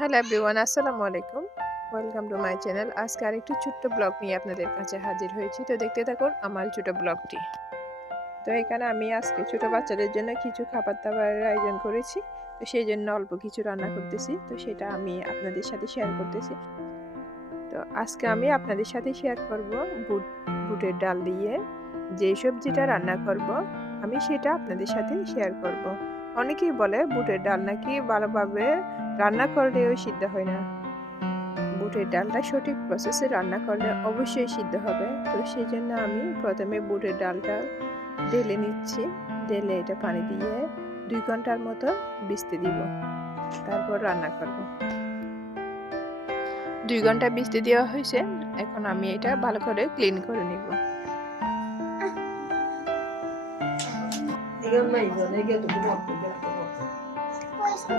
Hello everyone, আসসালামু আলাইকুম। Welcome to my channel আজকে আরেকটি ছোট্ট ব্লগ নিয়ে আপনাদের কাছে হাজির হয়েছি। তো দেখতে থাকুন আমার ছোট ব্লগটি। তো এখানে আমি আজকে ছোট বাচ্চাদের জন্য কিছু খাবার দাবারের আয়োজন করেছি। তো সেই জন্য অল্প কিছু রান্না করতেছি। তো সেটা আমি আপনাদের সাথে শেয়ার করতেছি। তো আজকে আমি আপনাদের সাথে শেয়ার করব বুট, বুটের ডাল দিয়ে যে সবজিটা রান্না করব। আমি সেটা আপনাদের সাথে শেয়ার করব। অনেকেই বলে বুটের ডাল নাকি ভালোভাবে রান্না করলেও সিদ্ধ হয় না। বুটের ডালটা সঠিক প্রসেসে রান্না করলে অবশ্যই সিদ্ধ হবে। তো সেই জন্য আমি প্রথমে বুটের ডালটা ঢেলে নিচ্ছি। ঢেলে এটা পানি দিয়ে দুই ঘণ্টার মতো ভিজতে দিব। তারপর রান্না করব। দুই ঘণ্টা ভিজতে দেওয়া হয়েছে। এখন আমি এটা ভালো করে ক্লিন করে নিব। mais, eu neguei do bloco, do bloco. Pois eu tô Look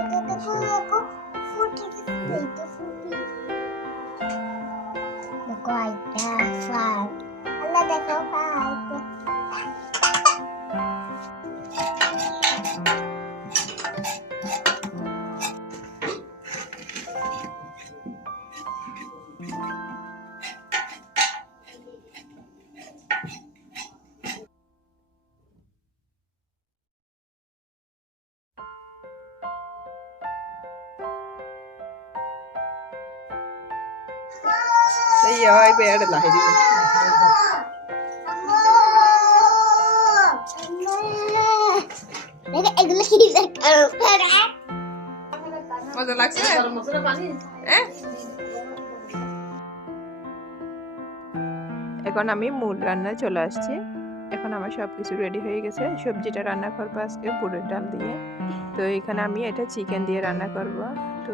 like that flag. Another go by. এই মজা লাগছে? হ্যাঁ? এখন আমি মূল রান্নায় চলে আসছি। এখন আমার সব কিছু রেডি হয়ে গেছে। সবজিটা রান্না করব আজকে বুড়ের ডাল দিয়ে। তো এখানে আমি এটা চিকেন দিয়ে রান্না করব। তো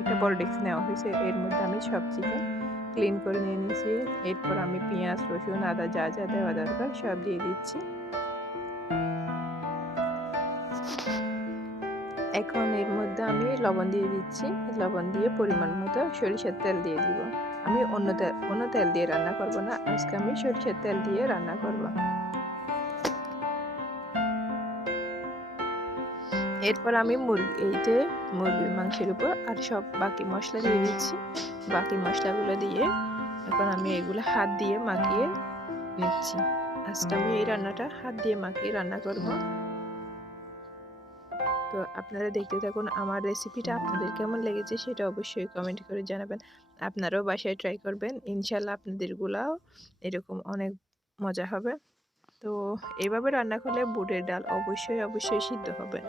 একটা বড় ডেক্স নেওয়া হয়েছে। এর মধ্যে আমি সব চিকেন ক্লিন করে নিয়ে নিয়েছি। এরপর আমি পেঁয়াজ, রসুন, আদা যা যা দেওয়া দরকার সব দিয়ে দিচ্ছি। এখন এর মধ্যে আমি লবণ দিয়ে দিচ্ছি। লবণ দিয়ে পরিমাণ মতো সরিষার তেল দিয়ে দিব। আমি অন্য তেল অন্য তেল দিয়ে রান্না করব না। আজকে আমি সরিষার তেল দিয়ে রান্না করব। এরপর আমি মুরগি এই যে মুরগির মাংসের উপর আর সব বাকি মশলা দিয়ে দিচ্ছি। বাকি মশলাগুলো দিয়ে এখন আমি এগুলো হাত দিয়ে মাখিয়ে নিচ্ছি। আজকে আমি এই রান্নাটা হাত দিয়ে মাখিয়ে রান্না করব। তো আপনারা দেখতে থাকুন আমার রেসিপিটা আপনাদের কেমন লেগেছে সেটা অবশ্যই কমেন্ট করে জানাবেন। আপনারাও বাসায় ট্রাই করবেন। ইনশাল্লাহ আপনাদেরগুলাও এরকম অনেক মজা হবে। তো এইভাবে রান্না করলে বুটের ডাল অবশ্যই অবশ্যই সিদ্ধ হবে।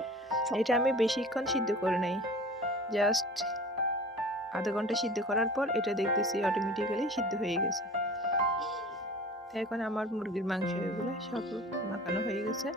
এটা আমি বেশিক্ষণ সিদ্ধ করে নেই। জাস্ট আধা ঘণ্টা সিদ্ধ করার পর এটা দেখতেছি অটোমেটিক্যালি সিদ্ধ হয়ে গেছে। এখন আমার মুরগির মাংস এগুলো সব মাখানো হয়ে গেছে।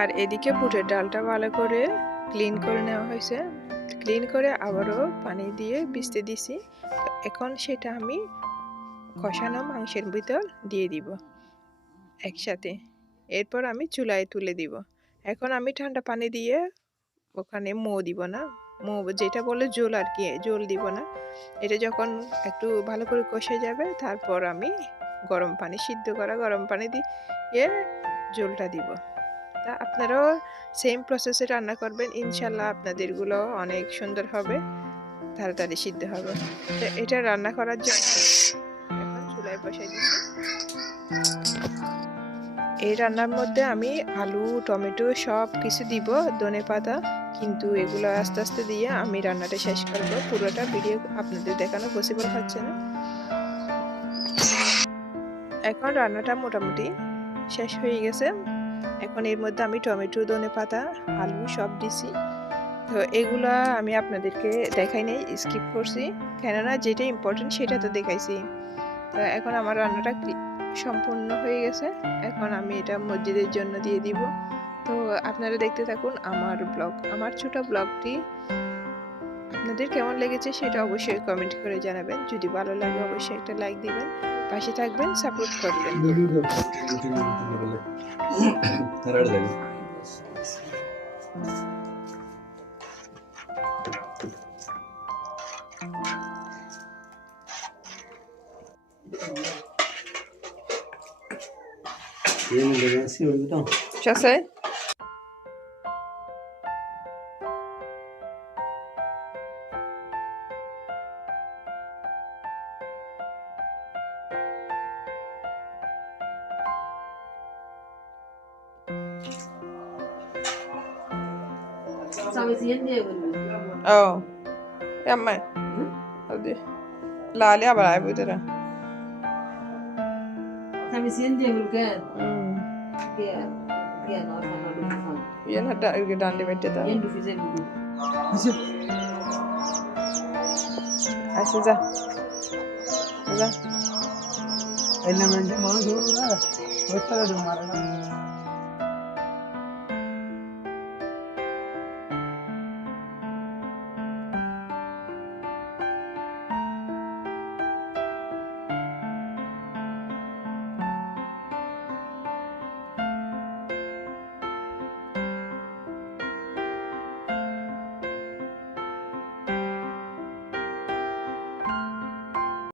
আর এদিকে বুটের ডালটা ভালো করে ক্লিন করে নেওয়া হয়েছে। ক্লিন করে আবারও পানি দিয়ে ভিজতে দিছি। এখন সেটা আমি কষানো মাংসের ভিতর দিয়ে দিব একসাথে। এরপর আমি চুলায় তুলে দিব। এখন আমি ঠান্ডা পানি দিয়ে ওখানে মো দিব না। মো যেটা বলে জোল আর কি জোল দিব না। এটা যখন একটু ভালো করে কষে যাবে, তারপর আমি গরম পানি, সিদ্ধ করা গরম পানি দিয়ে জোলটা দিব। তা আপনারাও সেম প্রসেসে রান্না করবেন। ইনশাল্লাহ আপনাদেরগুলো অনেক সুন্দর হবে, তাড়াতাড়ি সিদ্ধ হবে। তো এটা রান্না করার জন্য এখন চুলায় বসাই দিচ্ছি। এই রান্নার মধ্যে আমি আলু, টমেটো সব কিছু দিব, ধনে পাতা, কিন্তু এগুলো আস্তে আস্তে দিয়ে আমি রান্নাটা শেষ করব। পুরোটা ভিডিও আপনাদের দেখানো পসিবল হচ্ছে না। এখন রান্নাটা মোটামুটি শেষ হয়ে গেছে। এখন এর মধ্যে আমি টমেটো ধনে পাতা আলু সব দিছি। তো এগুলা আমি আপনাদেরকে দেখাই নাই স্কিপ করছি। কেননা যেটা ইম্পর্টেন্ট সেটা তো দেখাইছি। তো এখন আমার রান্নাটা সম্পূর্ণ হয়ে গেছে। এখন আমি এটা মসজিদের জন্য দিয়ে দিব। তো আপনারা দেখতে থাকুন আমার ব্লগ। আমার ছোট ব্লগটি আপনাদের কেমন লেগেছে সেটা অবশ্যই কমেন্ট করে জানাবেন। যদি ভালো লাগে অবশ্যই একটা লাইক দিবেন পাশে থাকবেন সাপোর্ট করবেন। Já sei. Sabe Oh. Ja, men. Du. Lali abalai budere. ஏன் இருக்கு தாண்டி வெட்டதா அசிஜா என்ன மாதிரி மாசம்